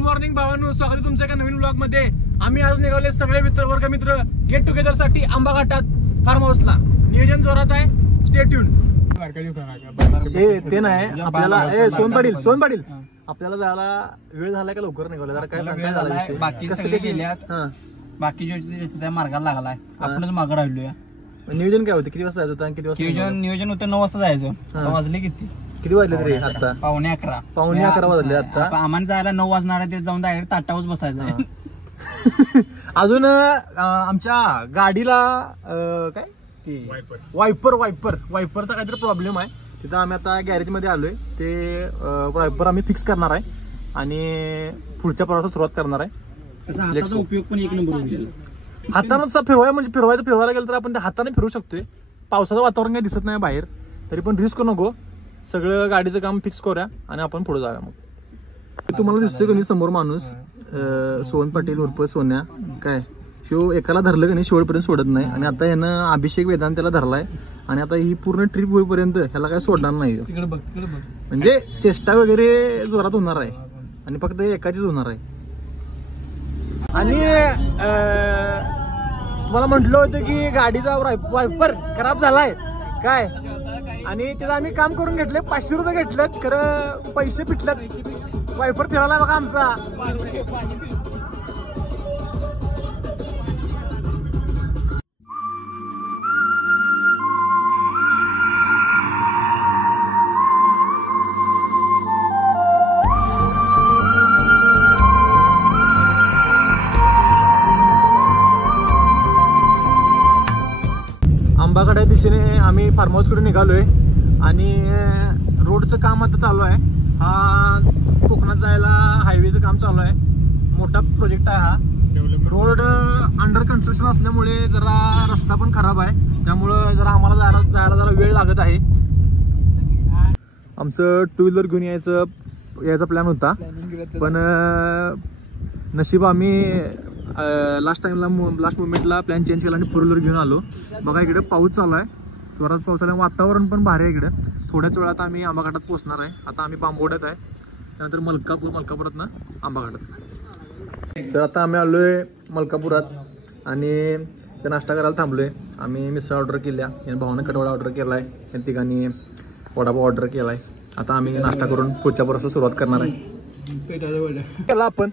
Morning भावांनो, स्वागत आहे तुमच्या एका नवीन ब्लॉग मध्ये। आम्ही आज निघाले सगळे वर्ग मित्र गेट टुगेदर साठी आंबा घाटात फार्म हाऊसला। नियोजन जोरात आहे, स्टे ट्यून। ते नाही आपल्याला सोन पाटील आपल्याला जायला वेळ झाला का लवकर निघाला जरा काय सांगता झाला विषय? बाकी सगळे गेल्यात, बाकी जे मार्गाला लागलाय, आपणच मागं राहिलोय। नियोजन काय होतं? किती वाजता जायचं होतं? किती वाजता नियोजन होतं 9 वाजता जायचं। वाजले किती वाजले रे? आता पावणे 11 वाजले। आता आम्हाला जायला 9 वाजणार आहे, ते जाऊन डायरेक्ट ताटावच बसायचं। अजून आमच्या गाडीला काय वायपरचा काहीतरी प्रॉब्लेम आहे। तिथं आम्ही आता गॅरेज मध्ये आलोय, ते वायपर आम्ही फिक्स करणार आहे आणि पुढच्या प्रवासात सुरुवात करणार आहे। हाताचा उपयोग पण एक नंबर होईल। हातानं फिरवायला गेलं तर आपण त्या हाताने फिरू शकतोय। पावसाचं वातावरण काही दिसत नाही बाहेर, तरी पण रिस्क नको, सगळं गाडीचं काम फिक्स करूया आणि आपण पुढे जाऊया। मग तुम्हाला दिसतोय का नाही समोर माणूस, सोन पाटील उर्फ सोन्या, काय शिव एकाला धरलं का नाही शेवटपर्यंत सोडत नाही। आणि आता यानं अभिषेक वेदांत त्याला धरलाय आणि आता ही पूर्ण ट्रिप होईपर्यंत ह्याला काय सोडणार नाही। म्हणजे चेष्टा वगैरे जोरात होणार आहे आणि फक्त एकाचीच होणार आहे। आणि तुम्हाला म्हटलं होतं की गाडीचा वायपर खराब झालाय काय, आणि त्याचं आम्ही काम करून घेतले, 500 रुपये घेतलेत, खरं पैसे फिटलेत। वायपर फिरायला बघा आमचा। आंबाघाटा दिशेने आम्ही फार्म हाऊस कडे निघालोय आणि रोडचं काम आता चालू आहे। हा कोकणात जायला हायवेचं काम चालू आहे, मोठा प्रोजेक्ट आहे हा। रोड अंडर कन्स्ट्रक्शन असल्यामुळे जरा रस्ता पण खराब आहे, त्यामुळं जरा आम्हाला जायला जरा वेळ लागत आहे। आमचं 2 व्हीलर घेऊन यायचा प्लॅन होता, पण नशीब आम्ही लास्ट मोमेंटला प्लॅन चेंज केला आणि 4 व्हीलर घेऊन आलो। बघा इकडे पाऊस चालू आहे, जोरात पाऊस आला, वातावरण पण भारी आहे इकडे। थोड्याच वेळात आम्ही आंबाघाटात पोहोचणार आहे। आता आम्ही बांबोड्यात आहे, त्यानंतर मलकापुरात ना आंबाघाटात। तर आता आम्ही आलोय मलकापुरात आणि ते नाश्ता करायला थांबलोय। आम्ही मिसळ ऑर्डर केल्या, याने भावानं कटवडा ऑर्डर केलाय, या ठिकाणी वडापाव ऑर्डर केलाय। आता आम्ही नाश्ता करून पुढच्या प्रवासाला सुरुवात करणार आहे। केला आपण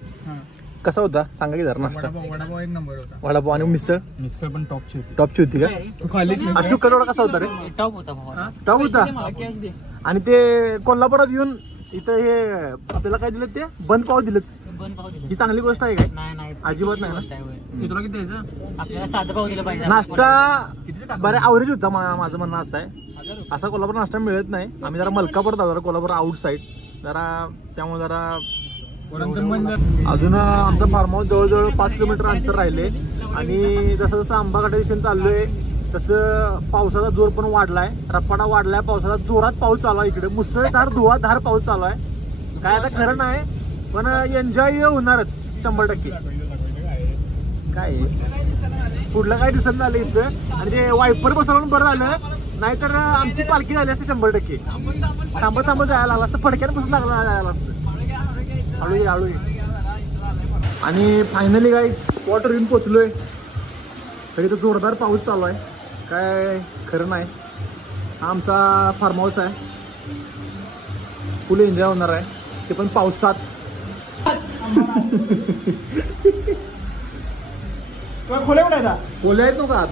कसा होता सांगा की जरा नाश्ता? वडापाव एक नंबर होता। वडापाव आणि मिसळ पण टॉपची होती का? तू खालीच? अशोक कटवडा कसा होता रे? टॉप होता। टॉप होता। आणि ते कोल्हापुरात येऊन इथं हे आपल्याला काय दिलं, ते बंद पाव दिलेत। ही चांगली गोष्ट आहे काय? नाही अजिबात नाही ना। तुला किती द्यायचं? आपल्याला साधा पाव दिला पाहिजे। नाश्ता बरे ॲव्हरेज होता, माझं म्हणणं असं आहे। असा कोल्हापूर नाश्ता मिळत नाही। आम्ही जरा मलकापुरात आलो, कोल्हापूर आउट साईड जरा, त्यामुळे जरा अजून आमचा फार्म हाऊस जवळजवळ 5 किलोमीटर अंतर राहिले। आणि जसं जसं आंबाघाटा दिशेने चाललोय तसं पावसाचा जोर पण वाढलाय, रपाटा वाढलाय पावसाचा, जोरात पाऊस चालू आहे इकडे, मुसळधार धुवाधार पाऊस चालू आहे। काय आता खरं नाही, पण एन्जॉय होणारच 100%। काय पुढलं काय दिसत झालं इथं, आणि ते वायपर बसवून बरं झालं, नाहीतर आमची पालखी झाली असते 100%। थांबत जायला लागलं असतं, फडक्यापासून लागला जायला असतं, हळू। आणि फायनली काही स्पॉटवर येऊन पोचलोय, तरी तर जोरदार पाऊस चालू आहे, काय खरं नाही। हा आमचा फार्म हाऊस आहे, फुल एन्जॉय होणार आहे, ते पण पावसात। खोल्या आहेत तो का?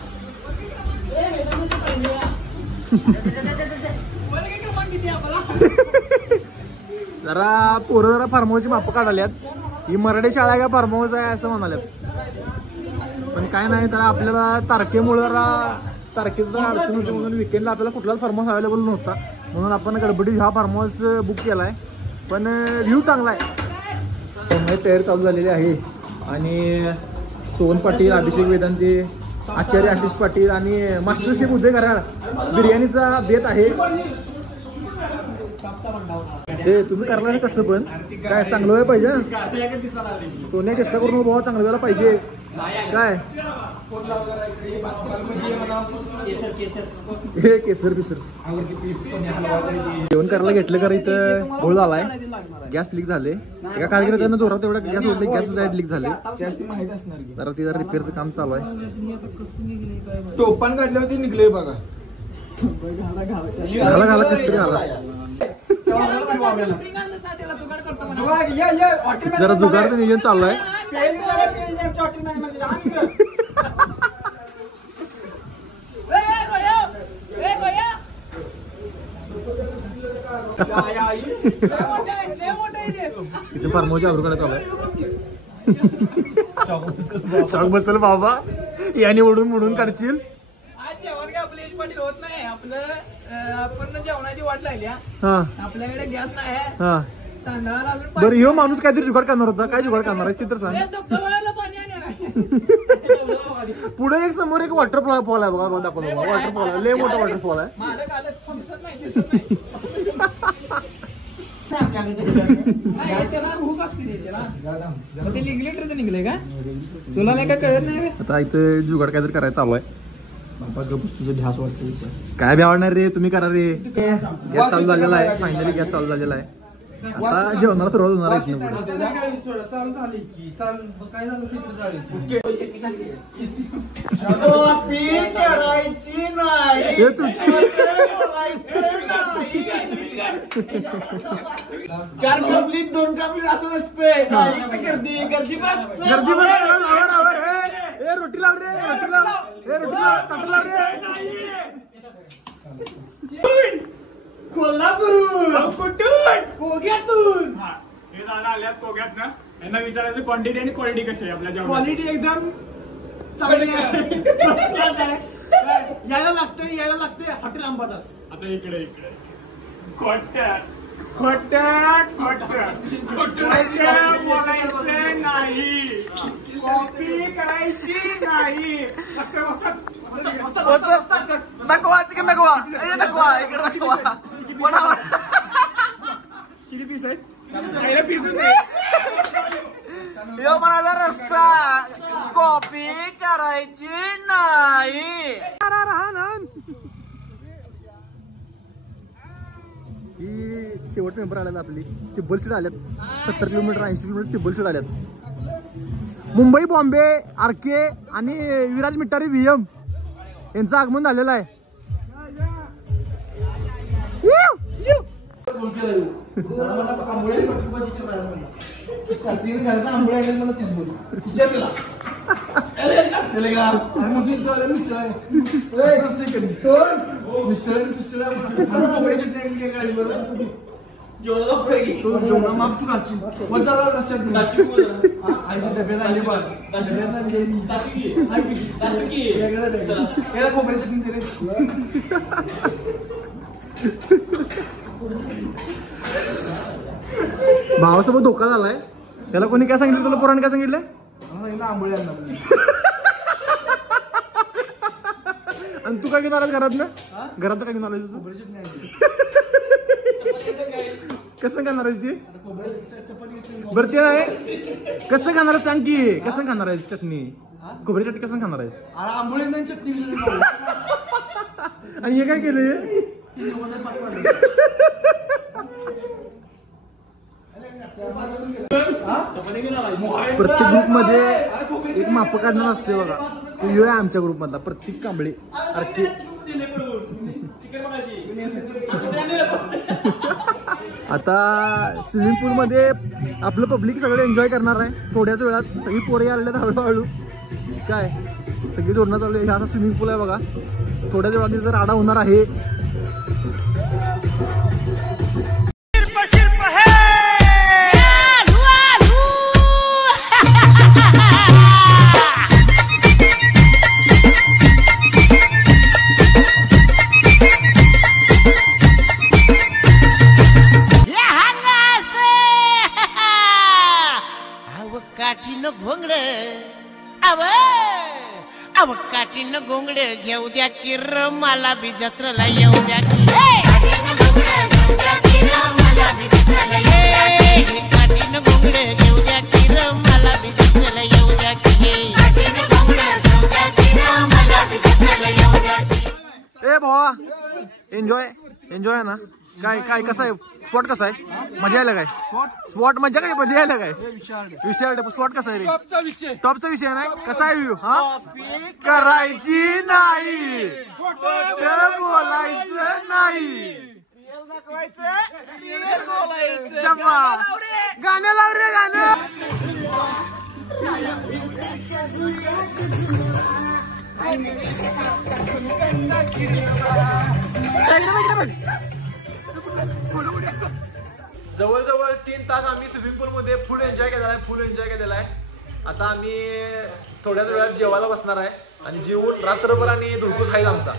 जरा पोरं जरा फार्म हाऊसची माप काढाल्यात, ही मराठी शाळा का फार्म हाऊस आहे असं म्हणाल्यात, पण काय नाही, तर आपल्याला तारखेमुळे तारखेचं जरा अडचण होती, म्हणून विकेंडला आपल्याला कुठलाच फार्म हाऊस अवेलेबल नव्हता, म्हणून आपण गडबडीत हा फार्म हाऊस बुक केलाय। पण व्ह्यू चांगला आहे, तयारी चालू झालेली आहे। आणि सोन पाटील, अभिषेक वेदांती, आचार्य आशिष पाटील आणि मास्टर शेफ उदय कराड बिर्याणीचा बेत आहे। हे तुम्ही करला ना कसं पण काय चांगलं व्हायला पाहिजे. सोन्या चेष्टा करून बाबा चांगलं व्हायला पाहिजे. काय हे केसर बिसर जेवण करायला घेतलं का इथं गोळ झालाय. गॅस लीक झाले. एका कारगिरीनं जोरात तेवढा गॅस ओढले. गॅस लीक झाले. जरा ती जरा रिपेअरचं काम चालू आहे. टोपण काढल्यावरती निघले बघा. घाला घाला कस तरी घाला. जरा जुगारचं नियोजन चालू आहे. इथे फार्मोच्या अवरुकडे चालू आहे. शॉक बसल बाबा. याने ओढून मोडून काढशील. पाटील होत नाही आपलं. आपण जेवणाची वाट लागली. आपल्याकडे गॅस नाही. बरं ह्यो माणूस काहीतरी जुगाड करणार होता. काय जुगाड करणार आहे ते तर सांग. पुढे एक समोर एक वॉटरफॉल आहे बघा. दाखवलं वॉटरफॉल आहे. लय मोठा वॉटरफॉल आहे. निघले का तुला नाही का कळत नाही. आता इथं जुगाड काहीतरी करायचं चालू आहे. तुझे ध्यास वाटतो. काय आवडणार रे तुम्ही करा रे. गॅस चालू झालेला आहे. फायनली गॅस चालू झालेला आहे. आता जेवणाला सुरुवात होणार आहे. चार कपलीत 2 कपलीत असं नसते. गर्दी गर्दी रोटी लाव रे. रोटी लाव. रोटी लाव. ताट लाव रे. कोल्हापूर कुठून कोग्यातून. हे दादा आल्यात कोग्यात ना. यांना विचारायचं क्वांटिटी आणि क्वालिटी कशी आहे आपल्या जेवणाची. क्वालिटी एकदम चांगली आहे. यायला लागते हॉटेल अंबादास. आता इकडे खोटं बोलायचं नाही. कॉपी करायची नाही. किती पीस आहेत. माझा रस्ता कॉपी करायची नाही. ही शेवटचा मेंबर आल्यात आपली. टिब्बल सीट आल्यात. 70 किलोमीटर 80 किलोमीटर टिब्बल सीट आल्यात. मुंबई बॉम्बे आरके आणि विराज मिट्टारी VM यांचं आगमन झालेलं आहे. जेवणा माप तू घालशील. खोबऱ्याची चटणी दे रे. भावासोबत धोका झालाय. त्याला कोणी काय सांगितलं तुला. पोराने काय सांगितलं. आंबोळी आणि तू काय घेऊन आलास घरात ना. घरात काय घेऊन आलास तू. कसं खाणार आहेस ती. बरं ते आहे कसं खाणार सांग की. कसं खाणार आहेस चटणी. खोबरी चटणी कसं खाणार आहेस. आंबोळी चटणी. आणि हे काय केलं. प्रत्येक ग्रुप मध्ये एक माप काढणार असते बघा. तो आहे आमच्या ग्रुप मधला प्रत्येक कांबळे. आता स्विमिंग पूल मध्ये आपलं पब्लिक सगळं एन्जॉय करणार आहे. थोड्याच वेळात सगळी पोरे आलेल्या हळूहळू. काय सगळी जोडणं चालू आहे. असा स्विमिंग पूल आहे बघा. थोड्याच वेळात जर राडा होणार आहे. काठीनं घोंगड घेऊ द्या की र मला बी जत्रेला येऊ द्या की काठीनं घोंगडे घेऊ द्या की र मला बी जत्रेला येऊ द्या की ए भावा एन्जॉय एन्जॉय ना काय काय कसं आहे स्पॉट कसा आहे मजा यायला काय स्पॉट मजा काय मजा यायला काय विषय स्पॉट कसा आहे रे टॉपचा विषय नाही कसा आहे व्ह्यू हा करायची नाही बोलायचं नाही गाणं लाव रे गाणं जवळजवळ 3 तास आम्ही स्विमिंग पूल मध्ये फुल एन्जॉय केलेला आहे आता आम्ही थोड्याच वेळात जेवायला बसणार आहे आणि जेवून रात्रभर आणि धुळकूस खाईल आमचा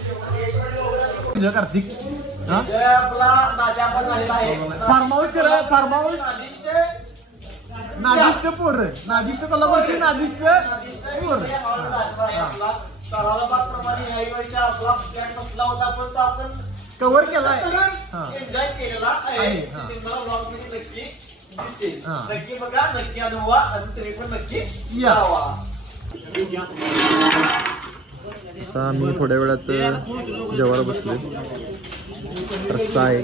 कार्तिक फार्म हाऊस करा फार्म हाऊस नादिष्ट पोर नादिष्ट कोल्हापूरची नादिष्ट पोर कव्हर केलाय एन्जॉय केलेला आहे तुम्हाला ब्लॉग मध्ये नक्की बघा नक्की अनुभवा आणि तुम्ही पण नक्की यावा. आता आम्ही थोड्या वेळात जेवायला बसलोय रस्सा आहे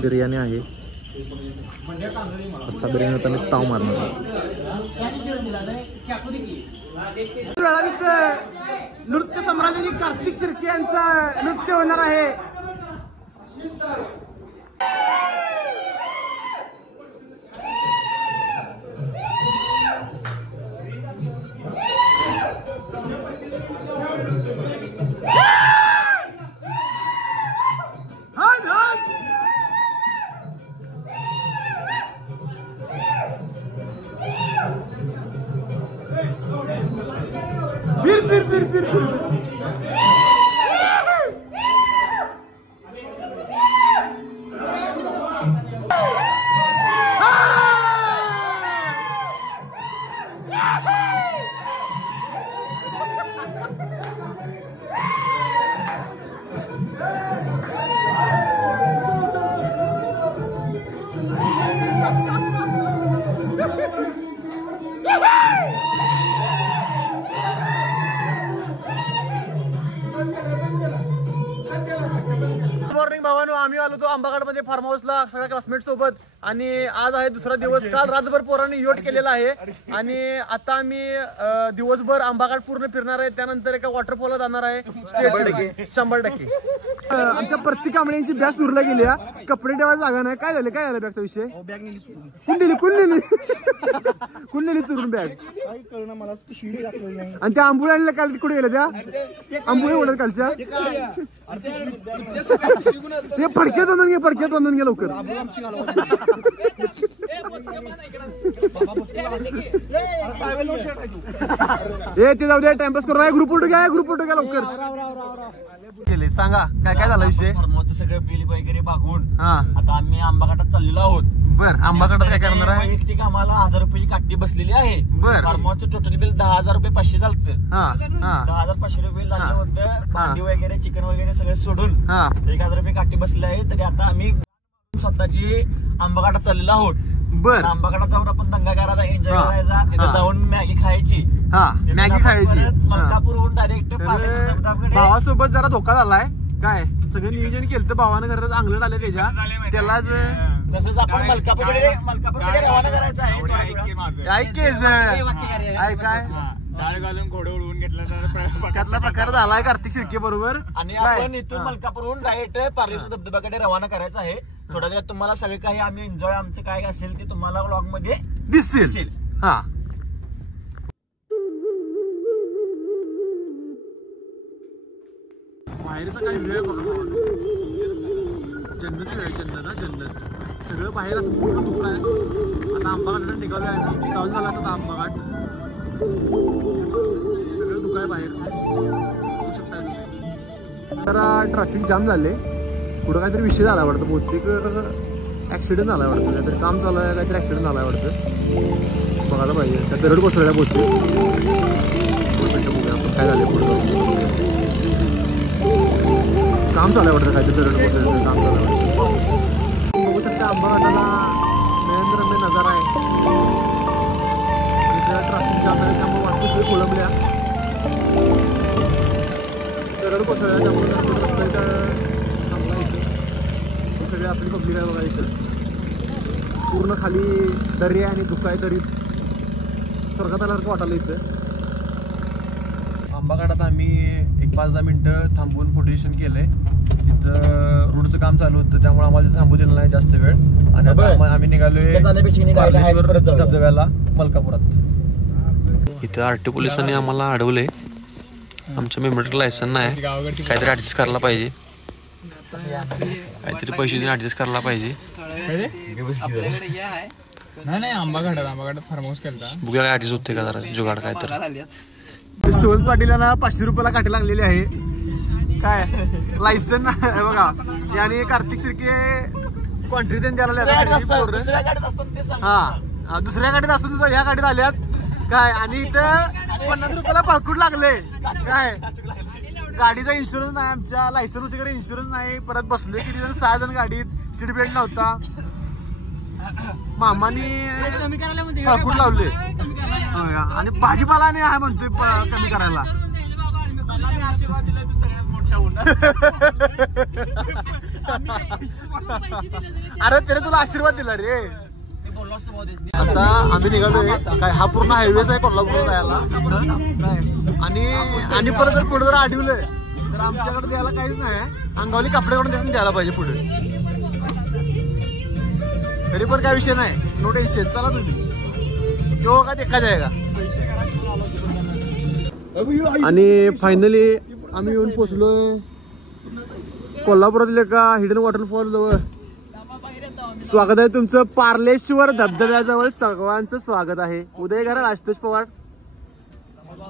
बिर्याणी आहे रस्सा बिर्याणी होता मी ताव मारणार नृत्य सम्राट कार्तिक शिर्के यांचं नृत्य होणार आहे मॉर्निंग भावानो आम्ही आलो तो आंबाघाट मध्ये फार्म हाऊसला सगळ्या क्लासमेट सोबत आणि आज आहे दुसरा दिवस काल रातभर पोरांनी योट केलेला आहे आणि आता आम्ही दिवसभर आंबाघाट पूर्ण फिरणार आहे त्यानंतर एका वॉटरफॉलला जाणार आहे 100% आमच्या प्रत्येक कांबळ्यांची बॅग चुरला गेली कपडे ठेवायला जागा नाही काय झालं बॅगचा विषय कुण नेली चुरून बॅग आणि त्या आंबोळ्याला काल कुठे गेल्या त्या आंबोळी ओढत कालच्या ते फडक्यात बांधून घे लवकर ते जाऊ दे टाइमपास करू ग्रुप फोटो घ्या लवकर गेले सांगा काय काय झाला विषय सगळं बिल वगैरे बघून हा आता आम्ही आंबाघाटात चाललेलो आहोत. बर आंबाघाटात काय करणार आहे वैयक्तिक आम्हाला 1000 रुपयाची काठी बसलेली आहे. बर फार्महाऊसचं टोटल बिल 10,000 रुपये 500 झालं. 10,500 रुपये झालं होतं भांडी वगैरे चिकन वगैरे सगळं सोडून 1000 रुपये काठी बसली आहे. तरी आता आम्ही स्वतःची आंबाघाटात चाललेलो आहोत. बर आंबाघाटात जाऊन आपण दंगा करायचा एन्जॉय करायचा तिथे जाऊन मॅगी खायची मॅगी खायची मलकापूरहून डायरेक्ट भावासोबत जरा धोका झालाय काय सगळं नियोजन केलं तर भावानं घरात अंगलट आले त्यालाच तसंच आपण मलकापूरकडे रवाना करायचं आहे. ऐक काय डाळ घालून घोडं उडवून घेतला त्यातला प्रकार झालाय कार्तिक शिर्के बरोबर आणि आपण इथून मलकापूरहून डायरेक्ट पार्लेश्वर धबधब्याकडे रवाना करायचं आहे. थोड्या वेळात तुम्हाला सगळे काही आम्ही एन्जॉय आमचं काय असेल ते तुम्हाला व्लॉग मध्ये दिसतील. हा बाहेरचा काही वेळ बघा जन्नत वेळ जन्नत सगळं बाहेर असं पूर्ण दुःख आहे. आता आंबाघाट निघालो आहे चालू झाला आता आंबाघाट सगळं दुःख आहे बाहेर बघू शकता. जरा ट्रॅफिक जाम झाले पुढं काहीतरी विषय झाला वाटतं बहुतेक ऍक्सिडेंट झाला वाटतं काहीतरी काम चालू आहे काहीतरी ऍक्सिडेंट झाला वाटतं बघायला पाहिजे त्या दरड कोसळल्या बहुतेक बघूया आपण काय झालं पुढं काम चालू आहे वाटतं काहीतरी दरड कोसळलं काम चालू आहे बघू शकता आंबाघाटाला नयनरम्य नजारा आहे. ट्रॅफिक जाम आहे त्यामुळे वाहतूक खोळंबल्या दरड कोसळल्या त्यामुळे रस्ता थांबला इथे. सगळे आपली पब्लिक आहे बघा इथं. पूर्ण खाली दरी आहे आणि धुका आहे तरी स्वर्गात आल्यासारखं वाटायला इथं. आंबाघाटात आम्ही एक 5-10 मिनटं थांबून फोटो सेशन केलंय. तिथं रोडचं काम चालू होतं त्यामुळे आम्हाला थांबू दिलं नाही जास्त वेळ. आणि आता आम्ही निघालोय धबधब्याला मलकापुरात. इथं आरटी पोलिसांनी आम्हाला अडवलंय. आमच्या मेंबरचं लायसन नाही. काहीतरी ऍडजस्ट करायला पाहिजे. काहीतरी पैसे ऍडजस्ट करायला पाहिजे. नाही आंबाघाटात फार्म हाऊस केलता. बघूया काय ऍडजस्ट होते का जरा जुगाड काय तर. सोहन पाटीलांना 500 रुपयाला काठी लागलेली आहे. काय लायसन बघा. आणि कार्तिक शिर्के क्वांटिटी द्यायला हा दुसऱ्या गाडीत असून ह्या गाडीत आल्यात काय. आणि इथं 50 रुपयाला पाळकूट लागले काय. गाडीचा इन्शुरन्स नाही. आमच्या लायसन होती खरं इन्शुरन्स नाही. परत बसले किती जण 6 जण गाडीत. सीट बेल्ट नव्हता. मामानी पाळकूट लावले आणि भाजीपालाने आहे म्हणतोय कमी करायला. अरे त्याने तुला आशीर्वाद दिला रे. आता आम्ही निघालोय काय. हा पूर्ण हायवेच आहे कोल्हापूर जायला. आणि परत जर पुढे जर आढळलं तर आमच्याकडे द्यायला काहीच नाही. अंगावली कपड्याकडून त्यातून द्यायला पाहिजे पुढे. तरी पण काय विषय नाही. No tension. चला तुम्ही जो का देखा जाएगा. आणि फायनली आम्ही येऊन पोहोचलोय कोल्हापुरातील एका हिडन वॉटरफॉल जवळ. स्वागत आहे तुमचं पार्लेश्वर धबधब्याजवळ. सर्वांचं स्वागत आहे. उदय घरा, आशुतोष पवार,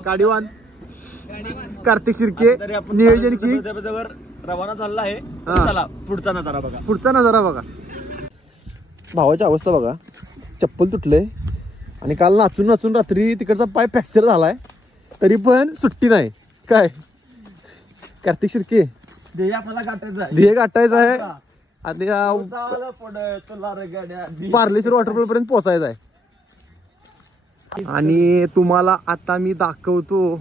गाडीवान, कार्तिक शिर्के नियोजन की रवाना झाला आहे. चला पुढचा नजारा बघा. पुढचा नजारा बघा. भावाची अवस्था बघा. चप्पल तुटले आणि काल नाचून नाचून रात्री तिकडचा पाय फ्रॅक्चर झालाय तरी पण सुट्टी नाही. काय कार्तिक शिर्के ध्येय आपल्याला गाठायचं आहे. ध्येय गाठायचं आहे आणि पार्लेश्वर वॉटरफॉल पर्यंत पोहोचायचं आहे. आणि तुम्हाला आता मी दाखवतो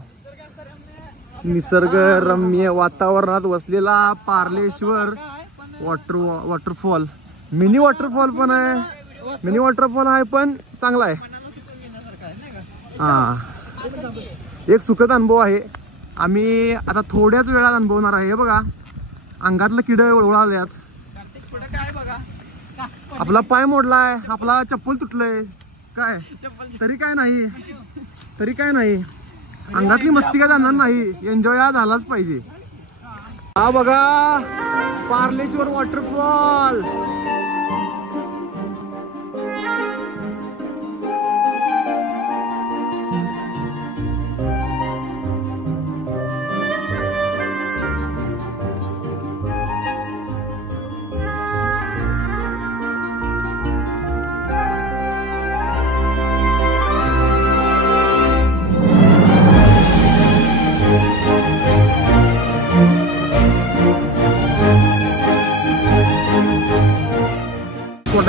निसर्गरम्य वातावरणात वसलेला पार्लेश्वर वॉटरफॉल. मिनी वॉटरफॉल पण आहे. मिनी वॉटरफॉल आहे पण चांगला आहे. हा एक सुखद अनुभव आहे. आम्ही आता थोड्याच वेळात अनुभवणार आहे. हे बघा अंगातलं किड उळाल्यात. आपला पाय मोडलाय. आपला चप्पल तुटलंय काय. तरी काय नाही. अंगातली मस्ती काय जाणार नाही. एन्जॉय हा झालाच पाहिजे. हा बघा पार्लेश्वर वॉटरफॉल.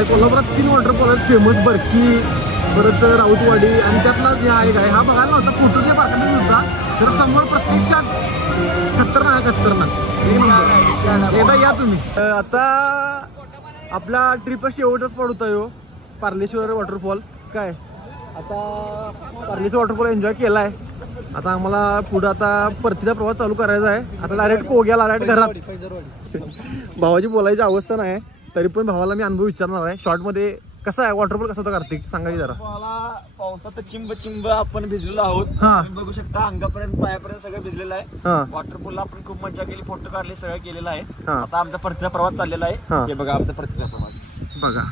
कोल्हापुरात 3 वॉटरफॉल आहेत फेमस. बरकी, परत राऊतवाडी आणि त्यातला जे आहे हा बघायला नव्हता. फोटो जे पाठवले होता तर समोर प्रत्यक्षात खतरनाक एकदा या तुम्ही. आता आपला ट्रिप शेवटच पडत आहे पार्लेश्वर वॉटरफॉल. काय आता पार्लेश्वर वॉटरफॉल एन्जॉय केलाय. आता आम्हाला पुढे आता परतीचा प्रवास चालू करायचा आहे. आता डायरेक्ट कोग्याला डायरेक्ट घरात. भावाची बोलायची अवस्था नाही तरी पण भावाला मी अनुभव विचारणार आहे शॉर्ट मध्ये. कसा आहे वॉटरफॉल, कसा होता कार्तिक सांगा की जरा. पावसात चिंब आपण भिजलेलो आहोत. तुम्ही बघू शकता अंगापर्यंत पायापर्यंत सगळं भिजलेलं आहे. वॉटरफॉलला आपण खूप मजा केली, फोटो काढले, सगळं केलेलं आहे. आता आमचा परतीचा प्रवास चाललेला आहे. हे बघा आमचा परतीचा प्रवास बघा.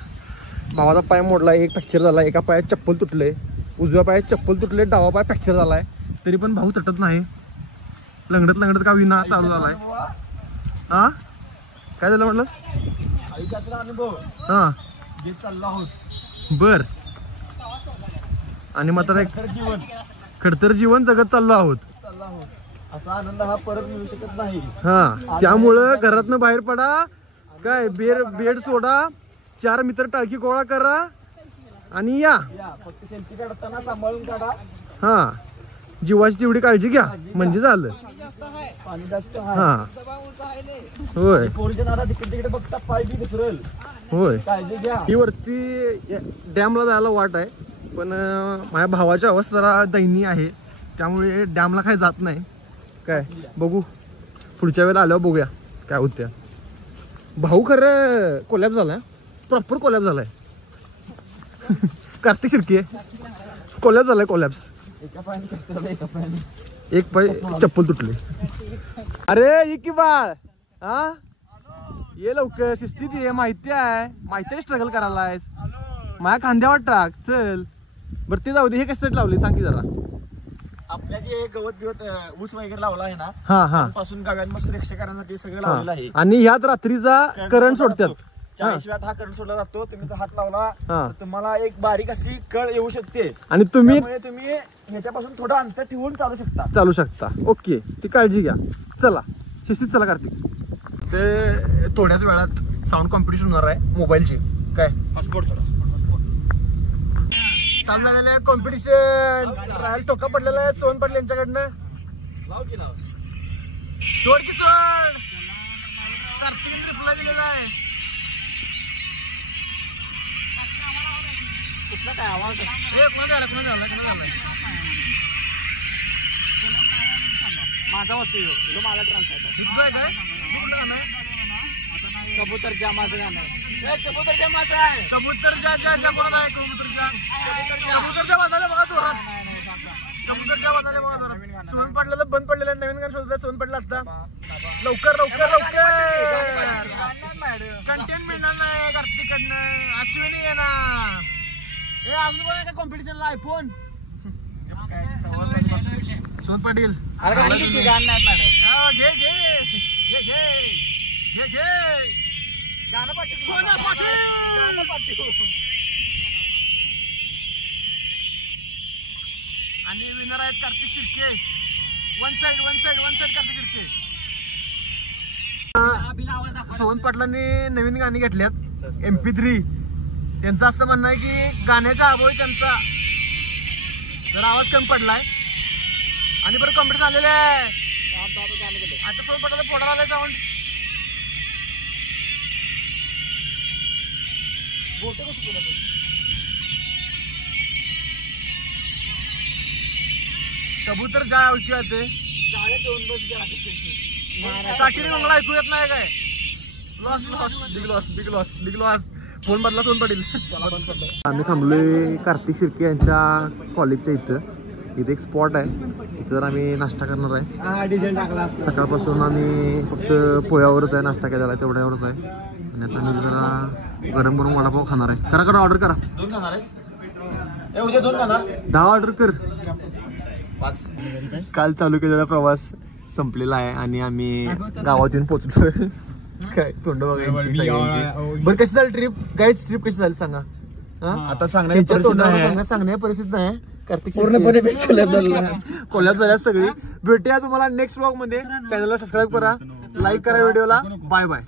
भावाचा पाय मोडलाय, एक फ्रॅक्चर झालाय, एका पायात चप्पल तुटले, उजव्या पायात चप्पल तुटले, डावा पाय फ्रॅक्चर झालाय तरी पण भाऊ तटत नाही. लंगडत का विना चालू झालाय. हा काय झालं म्हटलं आयुष्यातला अनुभव हा जे चाललो आहोत. बर. आणि मात्र एक खडतर जीवन जगत चाललो आहोत. असा आनंद हा परत मिळू शकत नाही. हा त्यामुळं घरातनं बाहेर पडा. काय बेड सोडा 4 मित्र टाळकी गोळा करा आणि या. फक्त सेल्फी काढताना सांभाळून काढा. हा जीवाची तेवढी काळजी घ्या म्हणजे झालं. पाणी जास्त हा होय पोरीच्या नारा तिकडे तिकडे बघता पाय बी घसरल. होय. काळजी घ्या. ही वरती डॅमला जायला वाट आहे पण माझ्या भावाची अवस्था जरा दयनीय आहे त्यामुळे डॅमला काही जात नाही. काय बघू पुढच्या वेळेला आल्यावर बघूया काय होत्या. भाऊ खरं कोलॅप झालाय प्रॉपर कोलॅप झालाय. कार्तिक शिर्के कोलॅप झालाय कोलॅप्स. एका पायाने करतो एका पायाने. एक पाय चप्पल तुटली. अरे ये की बाळ हा ये लवकर शिस्तीत ये. माहिती आहे स्ट्रगल करायलायस. माझ्या खांद्यावर टाक चल. बरं ते जाऊ दे. हे कशासाठी लावले सांग की जरा. आपल्या जे गवत बिवत ऊस वगैरे लावला आहे ना हा पासून गाव्यांपासून रक्षा करण्यासाठी सगळं लावलेलं आहे. आणि ह्यात रात्रीचा करंट सोडतात. 40 वॅट हा करंट सोडला जातो. तुम्ही जर हात लावला तर तुम्हाला एक बारीक अशी कळ येऊ शकते आणि तुम्ही ह्याच्यापासून थोडं अंतर ठेवून चालू शकता. ओके ती काळजी घ्या. चला शिस्तीत चला कार्तिक. ते थोड्याच वेळात साऊंड कॉम्पिटिशन होणार आहे मोबाईलची. काय चालू झालेलं आहे कॉम्पिटिशन. ट्रायल टोका पडलेला आहे सोन पडले यांच्याकडनं. सोड की सोड. कार्तिकने रिप्लाय दिलेला आहे. कुठला काय आवाज कोणा झाला माझा वस्तू ह्यो माझा ट्रान्स आहे. कबूतर जामाचं गाणं आहे. कबूतर जामाचं आहे. कबूतरच्या कोणाला आहे. कबूतरच्या वाजाले बघा जोरात. कबूतरच्या वाजाले बघा जोरात. सोन पडलेलं बंद पडलेलं नवीन गाणं शोधलं. सोन पडलं आता. लवकर कंटेंट मिळणार नाही कार्तिककडनं. अश्विनी ये ना. हे अजून कोण आहे का कॉम्पिटिशनला आयफोन. सोन पाटील गाणं पाटील. आणि विनर आहेत कार्तिक शिर्के. One side Kartik Shirke. सोहन पाटलांनी नवीन गाणी घेतल्यात MP3. त्यांचं असं म्हणणं आहे की गाण्याच्या अभावी त्यांचा जरा आवाज कमी पडलाय. आणि बरं कॉम्पिटिशन आलेले आहे. आता सोहन पाटला पोटाला आलाय साऊंड. कबूतर जाळ ऐकू येते. चाकीने मंगळा ऐकू येत नाही काय. बिग लॉस फोन बदला सोन पडेल. आम्ही थांबलोय कार्तिक शिर्के यांच्या कॉलेजच्या इथं एक स्पॉट आहे. इथं जर आम्ही नाश्ता करणार आहे. सकाळपासून आम्ही फक्त पोह्यावरच आहे नाश्ता केलेला आहे तेवढ्यावरच आहे. आणि आता मी जरा गरम वडापाव खाणार आहे. करा ऑर्डर करा. 2 खाणार आहेस. उद्या 2 खाणार. 10 ऑर्डर कर. 5. काल चालू केलेला प्रवास संपलेला आहे आणि आम्ही गावात येऊन पोहोचलोय. काय तोंड बघायची. बरं कशी झाली ट्रिप. गाईज ट्रिप कशी झाली सांगा. आता सांगण्या परिस्थिती नाही. कार्तिक पूर्णपणे कोल्हापूर झाल्या सगळी. भेटूया तुम्हाला नेक्स्ट व्लॉग मध्ये. चॅनलला सबस्क्राईब करा, लाईक करा व्हिडिओला. Bye bye.